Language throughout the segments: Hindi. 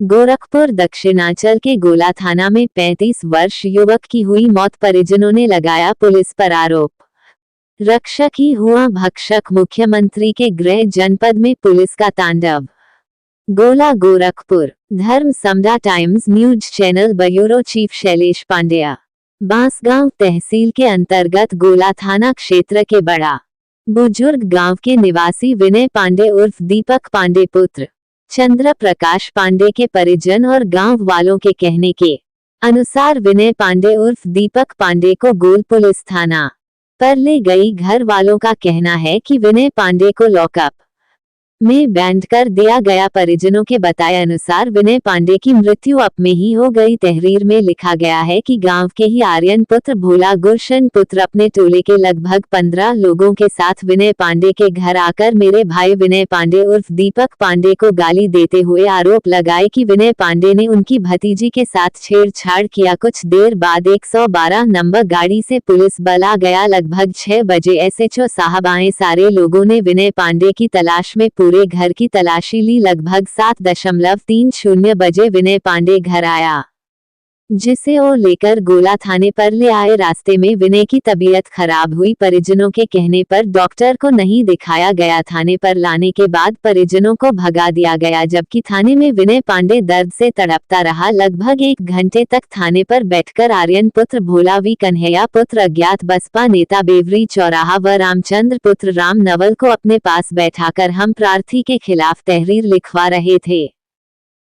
गोरखपुर दक्षिणांचल के गोला थाना में 35 वर्ष युवक की हुई मौत, परिजनों ने लगाया पुलिस पर आरोप। रक्षक ही हुआ भक्षक, मुख्यमंत्री के गृह जनपद में पुलिस का तांडव। Gola Gorakhpur. Dharma Samda Times news channel bureau chief Shailesh Pandya. Bansgaon तहसील के अंतर्गत गोला थाना क्षेत्र के बड़ा बुजुर्ग गांव के निवासी विनय पांडे उर्फ दीपक पांडे पुत्र चंद्र प्रकाश पांडे के परिजन और गांव वालों के कहने के अनुसार विनय पांडे उर्फ दीपक पांडे को गोल पुलिस थाना पर ले गई। घर वालों का कहना है कि विनय पांडे को लॉकअप में बैंड कर दिया गया। परिजनों के बताए अनुसार विनय पांडे की मृत्यु अप में ही हो गई। तहरीर में लिखा गया है कि गांव के ही आर्यन पुत्र भोला गुरशन पुत्र अपने टोले के लगभग 15 लोगों के साथ विनय पांडे के घर आकर मेरे भाई विनय पांडे उर्फ दीपक पांडे को गाली देते हुए आरोप लगाए कि विनय पांडे ने उनकी भतीजी के साथ छेड़छाड़ किया। कुछ देर बाद 112 नंबर गाड़ी से पुलिस बल आ गया। लगभग 6 बजे एसएचओ साहब आए। सारे लोगों ने विनय पांडे की तलाश में पूरे घर की तलाशी ली। लगभग 7:30 बजे विनय पांडे घर आया, जिसे वो लेकर गोला थाने पर ले आए। रास्ते में विनय की तबीयत खराब हुई। परिजनों के कहने पर डॉक्टर को नहीं दिखाया गया। थाने पर लाने के बाद परिजनों को भगा दिया गया, जबकि थाने में विनय पांडे दर्द से तड़पता रहा। लगभग 1 घंटे तक थाने पर बैठकर आर्यन पुत्र भोला वी कन्हैया पुत्र अज्ञात बसपा नेता बेवरी चौराहा व रामचंद्र पुत्र राम नवल को अपने पास बैठाकर हम प्रार्थी के खिलाफ तहरीर लिखवा रहे थे।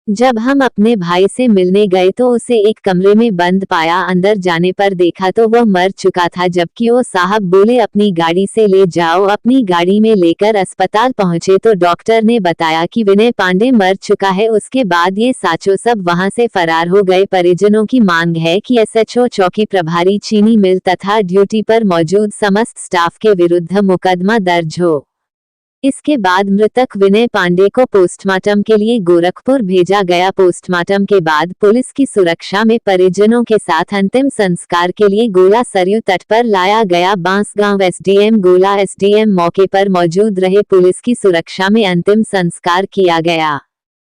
जब हम अपने भाई से मिलने गए तो उसे एक कमरे में बंद पाया। अंदर जाने पर देखा तो वह मर चुका था, जबकि वो साहब बोले अपनी गाड़ी से ले जाओ। अपनी गाड़ी में लेकर अस्पताल पहुंचे तो डॉक्टर ने बताया कि विनय पांडे मर चुका है। उसके बाद ये साचो सब वहां से फरार हो गए। परिजनों की मांग है कि एसएचओ चौकी प्रभारी चीनी मिल तथा ड्यूटी पर मौजूद समस्त स्टाफ के विरुद्ध मुकदमा दर्ज हो। इसके बाद मृतक विनय पांडे को पोस्टमार्टम के लिए गोरखपुर भेजा गया। पोस्टमार्टम के बाद पुलिस की सुरक्षा में परिजनों के साथ अंतिम संस्कार के लिए गोला सरयू तट पर लाया गया। बांसगांव एसडीएम गोला एसडीएम मौके पर मौजूद रहे। पुलिस की सुरक्षा में अंतिम संस्कार किया गया।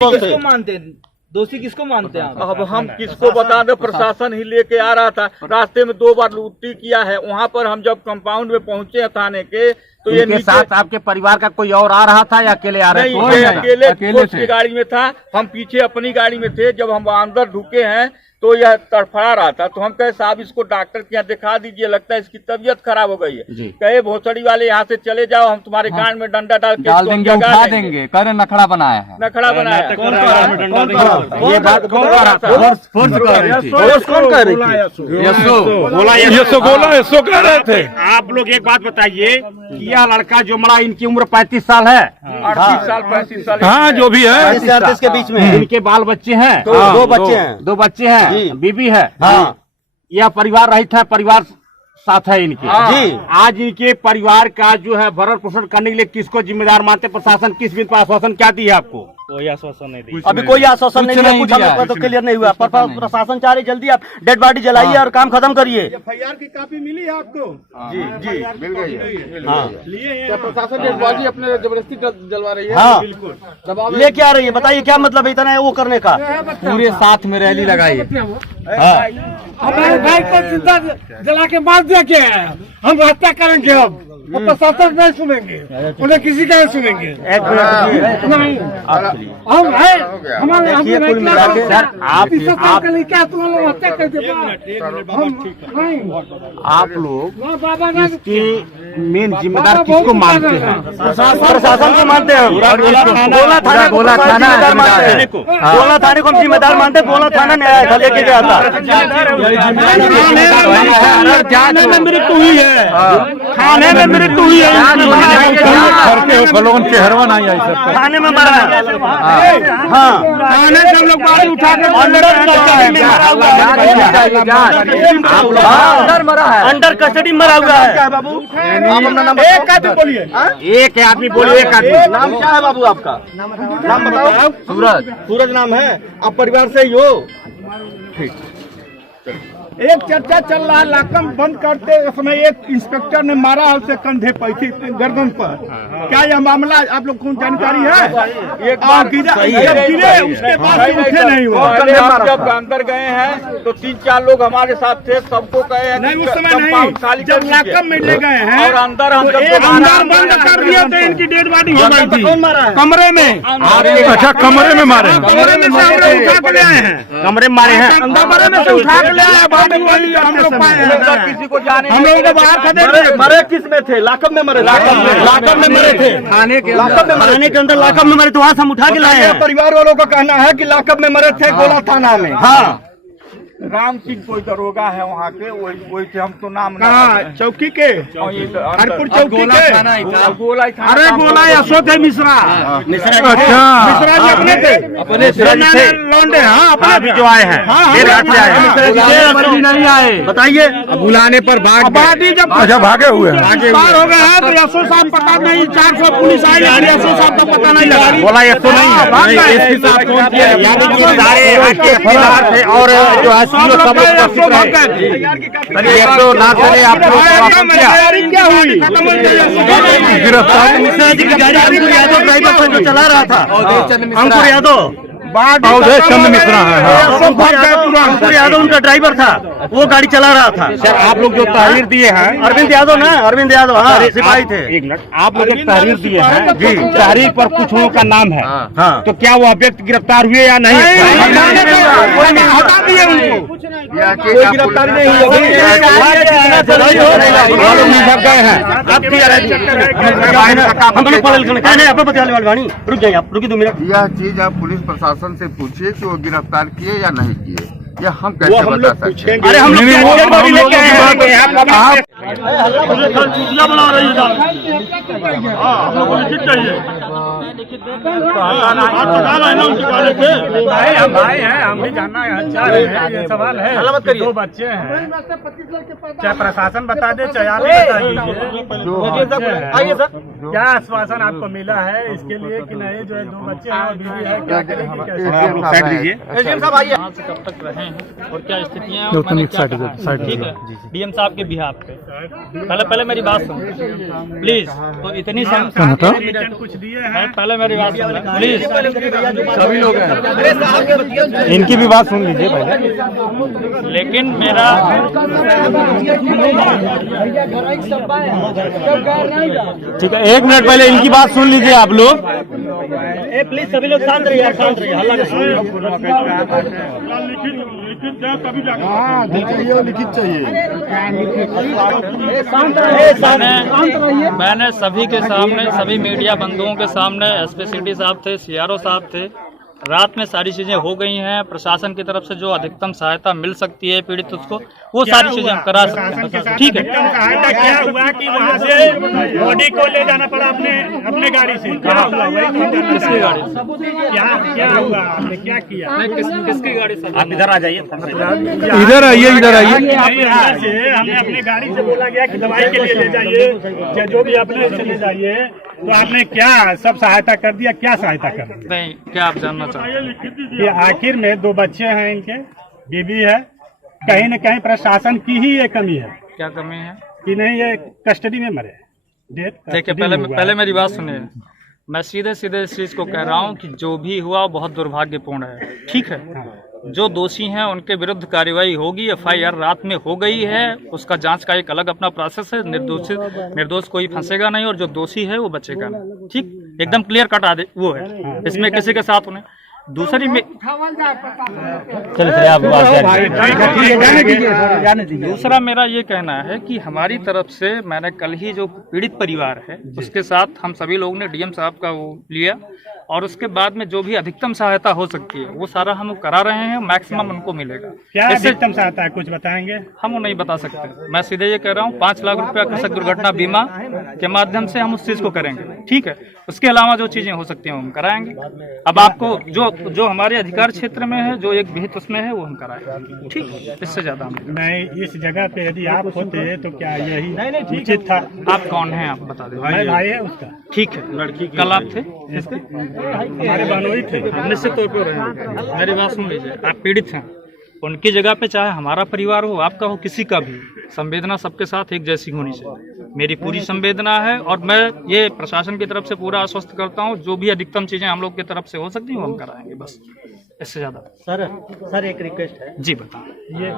किसको मानते हैं? दोषी किसको मानते हैं आप? अब हम किसको बता दें, प्रशासन ही लेके आ रहा था। रास्ते में 2 बार लूटी किया है। वहाँ पर हम जब कंपाउंड में पहुँचे थाने के तो ये साथ आपके परिवार का कोई और आ रहा था या अकेले आ रहे थे? नहीं, अकेले की गाड़ी में था। हम पीछे अपनी गाड़ी में थे। जब हम अंदर ढुके हैं तो यह तड़फड़ा रहा था। तो हम कहे साहब इसको डॉक्टर के यहाँ दिखा दीजिए, लगता है इसकी तबीयत खराब हो गई है। कहे भोसड़ी वाले यहाँ से चले जाओ, हम तुम्हारे कान में डंडा डाल देंगे, उठा देंगे। करे नखड़ा बनाया है, नखड़ा बनाया है। ये बात कौन कह रहा था? यशो कह रहे थे। आप लोग एक बात बताइए कि यह लड़का जो मरा, इनकी उम्र 35 साल है, 38 साल 35 साल, हाँ जो भी है, 38 के बीच में। इनके बाल बच्चे हैं? 2 बच्चे हैं। 2 बच्चे हैं, बीबी है। हाँ। यह परिवार रहित है, परिवार साथ है इनके। जी। आज इनके परिवार का जो है भरण पोषण करने के लिए किसको जिम्मेदार मानते? प्रशासन किस बिंदु पर आश्वासन क्या दी है आपको? कोई आश्वासन नहीं दी। अभी कोई आश्वासन नहीं दिया, कुछ हमें तो क्लियर नहीं हुआ। प्रशासन चाह रही जल्दी आप डेड बॉडी जलाइए और काम खत्म करिए। एफआईआर की कॉपी मिली है आपको? जी जी मिल गई है। हाँ, क्या प्रशासन डेड बॉडी अपने जबरदस्ती जलवा रही है? हाँ बिल्कुल। ले क्या रही है, बताइए क्या मतलब है इतना वो करने का? पूरे साथ में रैली लगाई है। हमारे भाई को जिंदा जला के मार दिया क्या है? हम हत्या करेंगे अब प्रशासन नहीं सुनेंगे, उन्हें किसी का नहीं सुनेंगे। नहीं हम है हमारे सर आप लोग इसके मेन जिम्मेदार किसको मानते हैं? प्रशासन को मानते हैं। गोला थाना को हम जिम्मेदार मानते हैं। गोला थाना न्याय लेके गया था। थाने में मृत्यु हुई है, थाने में मृत्यु हुई है। थाने में मरा है। हाँ थाने से हम लोग गाड़ी उठा के अंडर कस्टडी मरा हुआ है। बाबू एक आदमी बोलिए, एक आदमी बोलिए, एक आदमी। नाम क्या है बाबू आपका? नाम बताओ। सूरज। सूरज नाम है। आप परिवार से ही हो? ठीक। एक चर्चा चल रहा है, लाकम बंद करते समय एक इंस्पेक्टर ने मारा उसे कंधे पर गर्दन पर। क्या यह मामला आप लोग को जानकारी है? गिरे उसके बाद उठे नहीं हुआ। हम जब अंदर गए हैं तो 3-4 लोग हमारे साथ थे, सबको कहे हैं नहीं, उस समय नहीं, जब लाकम में ले गए हैं और अंदर हम अंदर बंद कर दिया तो इनकी डेड बॉडी हो गई थी कमरे में। अच्छा, कमरे में मारे, कमरे में से हम लोग उठा के ले आए हैं, कमरे में मारे हैं, कमरे में से उठा के ले आए, बॉडी वही हम लोग पाए हैं। किसी को जाने हम लोगों को बाहर खदेड़। मरे किस में थे? लाकअप में मरे। लाकम में मरे थे, थाने के अंदर लाकअप में मरे, तो वहाँ से हम उठा के लाए हैं। परिवार वालों का कहना है कि लाकअप में मरे थे गोला थाना में। हाँ, राम सिंह कोई दरोगा है वहाँ के, वही थे, हम तो नाम कहाँ चौकी के, हरपुर चौकी के। गोला अरे गोला यशोद है मिश्रा। अच्छा, मिश्रा जी अपने थे, लौंडे। हाँ अपने अभी जो आए हैं देर रात से आए हैं, नहीं आए। बताइए, बुलाने पर बॉडी जब अच्छा भागे हुए पार हो गए हैं तो यशोद साहब पता नहीं, 400 पुलिस आई, यशोद साहब का पता नहीं लगा। बोला ये तो नहीं है, इसके साथ फोन किया, यानी कि सारे आपके फरार थे और जो है सीओ सब उपस्थित रहे। ये तो ना चले, आप लोग क्या हुई? गिरफ्तारी यादव ड्राइवर जो चला रहा था, अंकुर यादव, चंद मिश्रा है। अंकुर यादव उनका ड्राइवर था, वो गाड़ी चला रहा था। सर, आप लोग जो तहरीर दिए हैं, अरविंद यादव ना, अरविंद यादव, हाँ सिपाही थे। एक मिनट, आप लोग एक तहरीर दिए हैं जी, तहरीर पर कुछ लोगों का नाम है, हाँ, तो क्या वो व्यक्ति गिरफ्तार हुए या नहीं? हटा दिए उनको, कोई गिरफ्तारी नहीं हुई। गए हैं हम लोग आपको बताने वाली रुक जाइए, आप रुकिए 2 मिनट। यह चीज आप पुलिस प्रशासन से पूछिए कि वो गिरफ्तार किए या नहीं किए, या हम कैसे बता सकते हैं? अरे हम लोग लेके आए हैं, बना रही हम भाई हैं, हम भी जानना अच्छा है, ये सवाल है। 2 बच्चे हैं, चाहे प्रशासन बता दे चाहे आप बता दीजिए। आइए सर, क्या आश्वासन आपको मिला है इसके लिए कि नहीं? जो है 2 बच्चे हैं और बीवी है, क्या करेंगे? साहब आइए। कब तक रहे हैं और क्या स्थितियाँ हैं, मैंने क्या कहा? ठीक है, डीएम साहब के बिहाफ पे पहले मेरी बात सुन प्लीज। तो इतनी कुछ दिए हैं, पहले मेरी बात सुन प्लीज। सभी लोग हैं, इनकी भी बात सुन लीजिए पहले। लेकिन मेरा ठीक है, 1 मिनट पहले इनकी बात सुन लीजिए आप लोग। प्लीज सभी लोग शांत रहिए, शांत रहिए, हल्ला मैंने सभी के सामने, सभी मीडिया बंधुओं के सामने, एसपी सिटी साहब थे, सीआरओ साहब थे, रात में सारी चीजें हो गई हैं। प्रशासन की तरफ से जो अधिकतम सहायता मिल सकती है पीड़ित उसको, वो सारी चीजें हम करा सकते हैं। ठीक है, सहायता क्या हुआ कि वहाँ से बॉडी को ले जाना पड़ा अपने गाड़ी से? क्या हुआ? किसकी गाड़ी से? क्या हुआ? आपने क्या किया? किसकी गाड़ी से? आप इधर आ जाइए, इधर आइए, इधर आइए। हमने अपनी गाड़ी से बोला गया कि दवाई के लिए ले जाइए, जो भी अपने से ले जाइए, तो आपने क्या सब सहायता कर दिया? क्या सहायता कर दी? नहीं, क्या आप जानना चाहते हैं? ये आखिर में 2 बच्चे हैं, इनके बीवी है, कहीं न कहीं प्रशासन की ही ये कमी है। क्या कमी है कि नहीं ये कस्टडी में मरे? देखिए, पहले मेरी बात सुनिए। मैं सीधे इस चीज को कह रहा हूँ कि जो भी हुआ वो बहुत दुर्भाग्यपूर्ण है। ठीक है, जो दोषी हैं उनके विरुद्ध कार्रवाई होगी। एफआईआर रात में हो गई है, उसका जांच का एक अलग अपना प्रोसेस है। निर्दोष कोई फंसेगा नहीं और जो दोषी है वो बचेगा नहीं। ठीक, एकदम क्लियर कट वो है, इसमें किसी के साथ उन्हें दूसरी में दूसरा मेरा ये कहना है कि हमारी तरफ से मैंने कल ही जो पीड़ित परिवार है उसके साथ हम सभी लोगों ने डीएम साहब का वो लिया और उसके बाद में जो भी अधिकतम सहायता हो सकती है वो सारा हम करा रहे हैं। मैक्सिमम उनको मिलेगा। क्या अधिकतम सहायता है, कुछ बताएंगे? हम वो नहीं बता सकते। मैं सीधे ये कह रहा हूँ 5 लाख रुपया कृषक दुर्घटना बीमा के माध्यम से हम उस चीज को करेंगे। ठीक है, उसके अलावा जो चीजें हो सकती हैं हम कराएंगे। अब आपको जो हमारे अधिकार क्षेत्र में है, जो एक विहित उसमें है, वो हम कराएंगे। ठीक है, इससे ज्यादा हम नहीं। इस जगह पे यदि आप होते तो क्या यही उचित था? आप कौन है आप बता दें। भाई है उसका। ठीक है, लड़की कल आप थे इसके हमारे बहनोई थे। निश्चित तौर पर रहेंगे। मेरी बात सुन लीजिए, आप पीड़ित हैं, उनकी जगह पे चाहे हमारा परिवार हो, आपका हो, किसी का भी, संवेदना सबके साथ एक जैसी होनी चाहिए। मेरी पूरी संवेदना है और मैं ये प्रशासन की तरफ से पूरा आश्वस्त करता हूँ, जो भी अधिकतम चीजें हम लोग की तरफ से हो सकती हैं वो हम कराएंगे, बस इससे ज्यादा। सर एक रिक्वेस्ट है जी बताएं। ये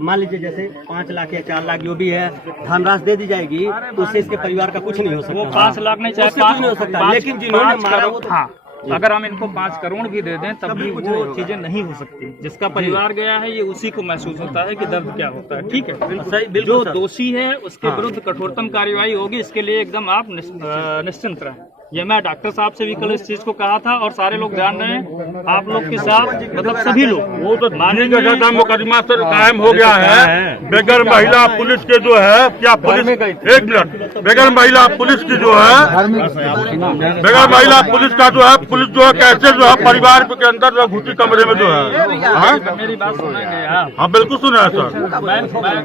मान लीजिए जैसे 5 लाख या 4 लाख जो भी है धनराशि दे दी जाएगी, तो उससे इसके परिवार का कुछ नहीं हो सकता। वो 5 लाख नहीं, चाहे 5 नहीं हो सकता, लेकिन जिन्होंने मारा वो, हाँ, अगर हम इनको 5 करोड़ भी दे दें तब भी वो चीजें नहीं हो सकती। जिसका परिवार गया है ये उसी को महसूस होता है कि दर्द क्या होता है। ठीक है, जो दोषी है उसके विरुद्ध कठोरतम कार्यवाही होगी, इसके लिए एकदम आप निश्चिंत रहें। ये मैं डॉक्टर साहब से भी कल इस चीज को कहा था और सारे लोग जान रहे हैं, आप लोग के साथ मतलब सभी लोग। वो तो मानने का मुकदमा सर कायम हो गया है। बगैर महिला पुलिस के जो है, क्या पुलिस, एक मिनट, बगैर महिला पुलिस की जो है, बगैर महिला पुलिस का जो है, पुलिस जो है कैसे जो है परिवार के अंदर जो घुसी कमरे में जो है। मेरी बात सुनेंगे आप? हाँ बिल्कुल सुना है सर,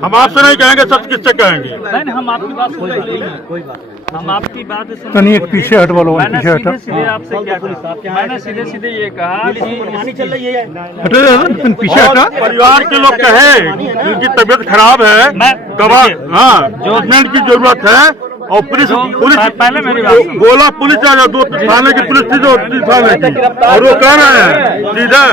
हम आपसे नहीं कहेंगे, सच किससे कहेंगे? नहीं, हम आपकी बात सुनेंगे, कोई बात नहीं, हम आपकी बात तनिक पीछे हट वालो, मैंने सीधे आपसे क्या कहा, मैंने सीधे ये कहा कि चल रही है, पीछे हटा। परिवार के लोग कहे उनकी तबीयत खराब है, दवा, हाँ, ट्रीटमेंट की जरूरत है, और पुलिस पहले मेरी बात, गोला पुलिस आ जाए, 2 थाने की पुलिस थी, 2 थाने की, और वो कह रहे हैं सीधे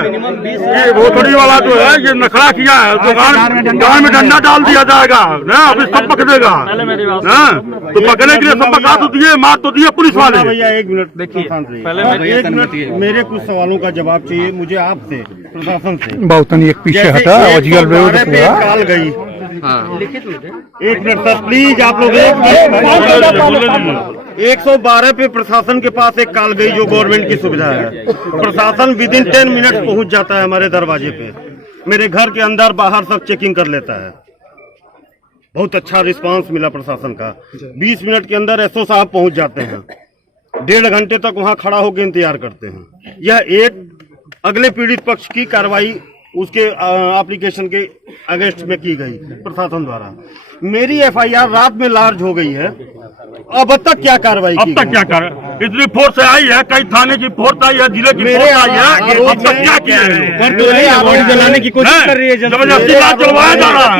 ये भोसड़ी वाला जो है ये नखरा किया है, तो गान में डंडा डाल दिया जाएगा ना, अभी सब पकड़ देगा ना, तो पकड़ने के लिए सब पका तो दिए, मार तो दिए पुलिस वाले। भैया एक मिनट, देखिए पहले एक मिनट, मेरे कुछ सवालों का जवाब चाहिए मुझे आपसे, प्रशासन से। बहुत तनिक पीछे हटा, वजीर काल गई, एक मिनट सर प्लीज, आप लोग 112 पे प्रशासन के पास एक कॉल गई जो गवर्नमेंट की सुविधा है। प्रशासन विद इन 10 मिनट पहुंच जाता है हमारे दरवाजे पे, मेरे घर के अंदर बाहर सब चेकिंग कर लेता है। बहुत अच्छा रिस्पांस मिला प्रशासन का। 20 मिनट के अंदर एसओ साहब पहुंच जाते हैं, 1.5 घंटे तक वहां खड़ा होकर इंतजार करते हैं। यह एक अगले पीड़ित पक्ष की कार्रवाई उसके एप्लीकेशन के अगेंस्ट में की गई प्रशासन द्वारा। मेरी एफआईआर रात में लार्ज हो गई है, अब तक क्या कार्रवाई अब तक क्या कर, इतनी फोर्स आई है, कई थाने की फोर्स आई है, जिले की फोर्स आई है, अब तक क्या किया है? जलाने की कोशिश कर रही है, जबरदस्ती रात जलवाया जा रहा है,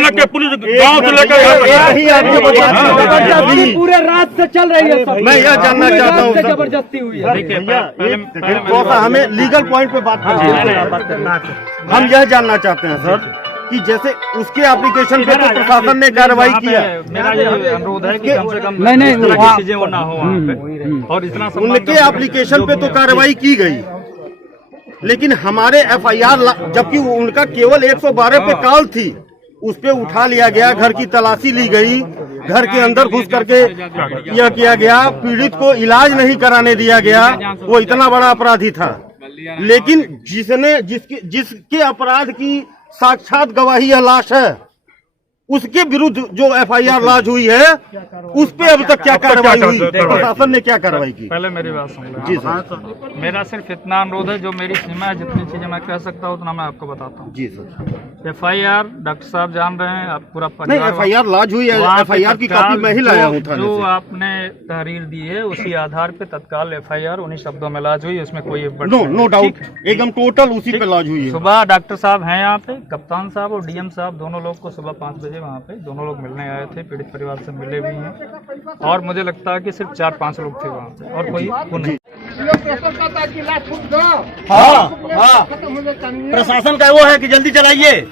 नक्के पुलिस गाँव से लेकर पूरे रात से चल रही है। मैं यह जानना चाहता हूँ, जबरदस्ती हुई है, हमें लीगल पॉइंट पे बात करना है। हम यह जानना चाहते हैं सर कि जैसे उसके एप्लीकेशन पे तो प्रशासन ने कार्रवाई किया, मेरा ये अनुरोध है कि कम से कम नहीं चीजें वो ना हो वहाँ पे, और इतना उनके एप्लीकेशन पे तो कार्रवाई की गई, लेकिन हमारे एफआईआर जबकि उनका केवल 112 पे कॉल थी, उस पे उठा लिया गया, घर की तलाशी ली गई, घर के अंदर घुस करके यह किया गया, पीड़ित को इलाज नहीं कराने दिया गया। वो इतना बड़ा अपराधी था, लेकिन जिसके अपराध की साक्षात गवाही यह लाश है, उसके विरुद्ध जो एफआईआर लॉन्च हुई है, उस पे अब तक क्या कार्रवाई हुई? प्रशासन ने क्या कार्रवाई की? पहले मेरी बात सुन लो। जी सर, मेरा सिर्फ इतना अनुरोध है, जो मेरी सीमा है, जितनी चीजें मैं कह सकता हूँ उतना मैं आपको बताता हूँ। जी सर। एफआईआर डॉक्टर साहब जान रहे हैं, आप पूरा नहीं, एफआईआर लॉन्च हुई है, एफआईआर की कॉपी मैं ही लाया हूँ थाने जो से। आपने तहरीर दी है उसी आधार पे तत्काल एफआईआर उन्हीं शब्दों में लॉन्च हुई, उसमें कोई नो डाउट, एकदम टोटल उसी पे लॉन्च हुई है। सुबह डॉक्टर साहब हैं यहाँ पे, कप्तान साहब और डीएम साहब दोनों लोग को सुबह 5 बजे वहाँ पे दोनों लोग मिलने आए थे, पीड़ित परिवार से मिले भी हैं, और मुझे लगता है कि सिर्फ 4-5 लोग थे वहाँ पे और कोई वो नहीं। हाँ, प्रशासन का वो है कि जल्दी चलाइए।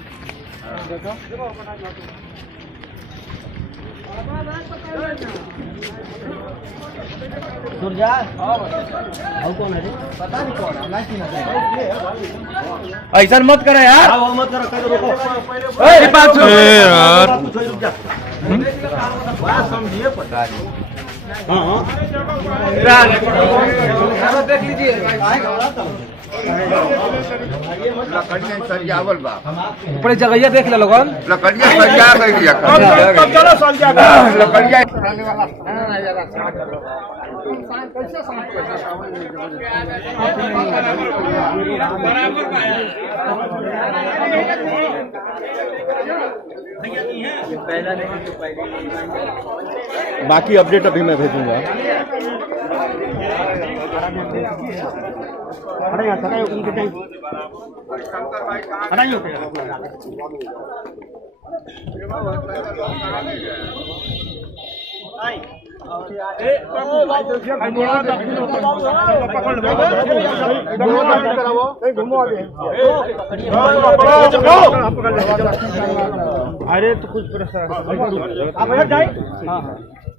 ऐसा मत करे यार, मत करो, समझिए पता देख लीजिए लकड़ियाँ सरियावल बा, ऊपर जगह देख ले लोगन, लकड़ियाँ सरिया गई लकड़ियाँ बाकी अपडेट अभी मैं भेजूंगा। अरे तो कुछ